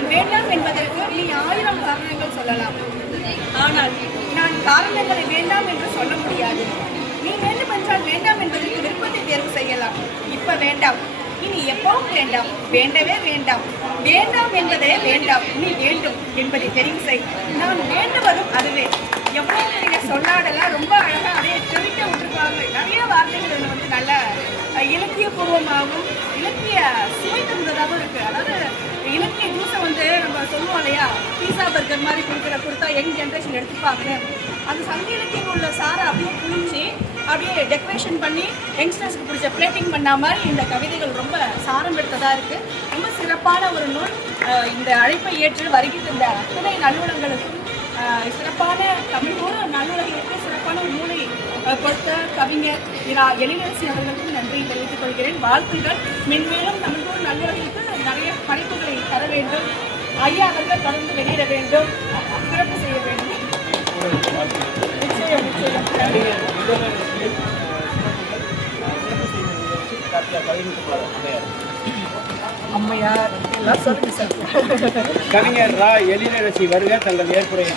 நான் வேண்டாம் என்பதற்கு நீ 1000 காரணங்கள் சொல்லலாம். ஆனால் நான் காரணங்களை வேண்டாம் என்று சொல்ல முடியாது. நீ வேண்டுமென்றால் வேண்டாம் என்பதற்கு விருப்பத்தை தேர்வு செய்யலாம். இப்ப வேண்டாம், இனி எப்பவும் வேண்டாம், வேண்டவே வேண்டாம். வேண்டாம் என்பதே வேண்டாம், நீ வேண்டும் என்பதை தெரிவு செய். நான் வேண்டுவதும் அதுவே. எவ்வளவு பெரிய சொல்லாடலாம் ரொம்ப அழகா அப்படியே தெரிவிக்க விட்டுருப்பாங்க. நிறைய வார்த்தைகள் நல்ல இலக்கியபூர்வமாகவும் இலக்கிய சுவை தந்ததாகவும் இருக்கு. அதாவது இலக்கிய ஜூஸை நம்ம சொல்லுவோம் இல்லையா, பீஸா பர்கர் மாதிரி கொடுத்தா யங் ஜென்ரேஷன் எடுத்துப்பாங்க. அந்த சங்க இலக்கியம் உள்ள சாரை அப்படியே புளிச்சு அப்படியே டெக்கரேஷன் பண்ணி யங்ஸ்டர்ஸ்க்கு பிடிச்ச பிளேட்டிங் பண்ண மாதிரி இந்த கவிதைகள் ரொம்ப சாரம் எடுத்ததாக இருக்குது. ரொம்ப சிறப்பான ஒரு நூல். இந்த அழைப்பை ஏற்று வருகின்ற இந்த அத்தனை நல்லுணங்களுக்கும் சிறப்பான தமிழ் நல்லுலகிற்கு சிறப்பான ஒரு நூலை கொடுத்த கவிஞர் எழிலரசி அவர்களுக்கும் நன்றி தெரிவித்துக் கொள்கிறேன். வாழ்த்துக்கள். மென்மேலும் தமிழ் நல்லுலகிற்கு நிறைய படைப்புகளை தர வேண்டும். ஐயா அவர்கள் தொடர்ந்து வெளியிட வேண்டும், சிறப்பு செய்ய வேண்டும். அம்மையார் எல்லாம் சொல்லுங்க சார். கவிஞர் எழிலரசி வருக தங்கள் ஏற்புரையை